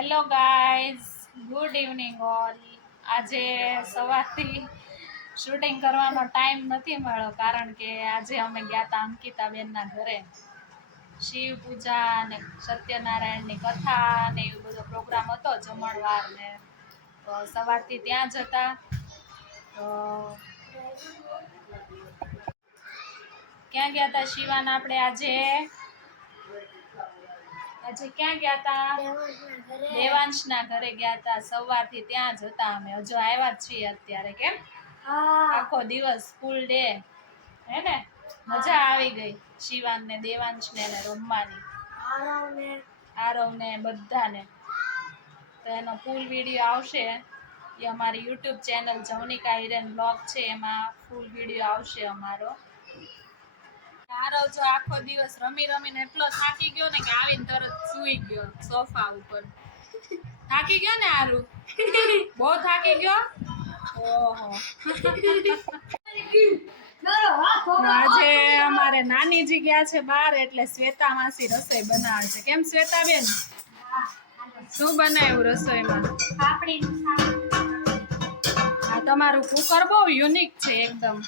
Hello guys, good evening all. આજે સવારથી shooting કરવાનો ટાઈમ નથી મળ્યો કારણ કે આજે અમે ગયા હતા અંકિતાબેનના ઘરે. શિવ પૂજા અને સત્યનારાયણની કથા ને એવું બધો પ્રોગ્રામ હતો, જમણવાર ને. તો સવારથી ત્યાં જ હતા. તો ક્યાં ગયા હતા શિવાન આપણે આજે? આજે ક્યાં ગયા હતા? દેવાંશના ઘરે ગયા હતા. સવારથી ત્યાં જ હતા અમે. હજુ આવ્યા જ છીએ અત્યારે. કેમ આખો દિવસ ફૂલ ડે હે ને? મજા આવી ગઈ શિવાન ને દેવાંશ ને રમવાની, આરવ ને બધાને. તો એનો ફૂલ વિડીયો આવશે. એ અમારી યુટ્યુબ ચેનલ જવનિકા હિરેન બ્લોગ છે, એમાં ફૂલ વિડીયો આવશે અમારો. આરવ જો આખો દિવસ રમી રમીને એટલો થાકી ગયો ને કે આવીને તરત સૂઈ ગયો સોફા ઉપર. થાકી ગયો ને આરુ? બહુ થાકી ગયો. ઓહો. આજે અમારે નાનીજી ગયા છે બહાર, એટલે શ્વેતા માસી રસોઈ બનાવે છે. કેમ શ્વેતા બેન, શું બનાવ્યું રસોઈમાં? હા, તમારું કુકર બહુ યુનિક છે એકદમ.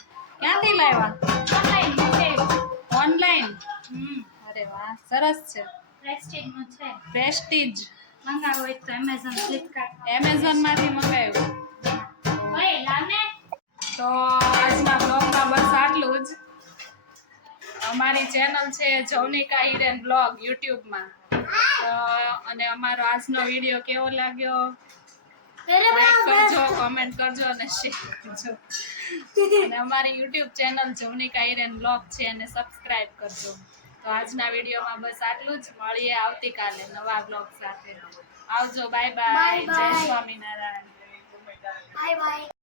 ક્યાંથી લાવ્યા? ઓનલાઈન. અરે વાહ, સરસ છે. પ્રેસ્ટીજનું છે. પ્રેસ્ટીજ મંગાવો હોય તો એમેઝોન, ફ્લિપકાર્ટ. એમેઝોન માંથી મંગાવ્યું. ઓય લાવને. તો આજના બ્લોગમાં બસ આટલું જ. અમારી ચેનલ છે જવનિકા હિરેન બ્લોગ યુટ્યુબમાં. અને અમારો આજનો વિડીયો કેવો લાગ્યો લાઈક કરજો, કમેન્ટ કરજો અને શેર કરજો. અને અમારી યુટ્યુબ ચેનલ જવનિકા હિરેન બ્લોગ છે એને સબસ્ક્રાઇબ કરજો. તો આજના વિડીયોમાં બસ આટલું જ. મળીએ આવતીકાલે નવા બ્લોગ સાથે. આવજો. Bye bye. જય સ્વામિનારાયણ. Bye bye.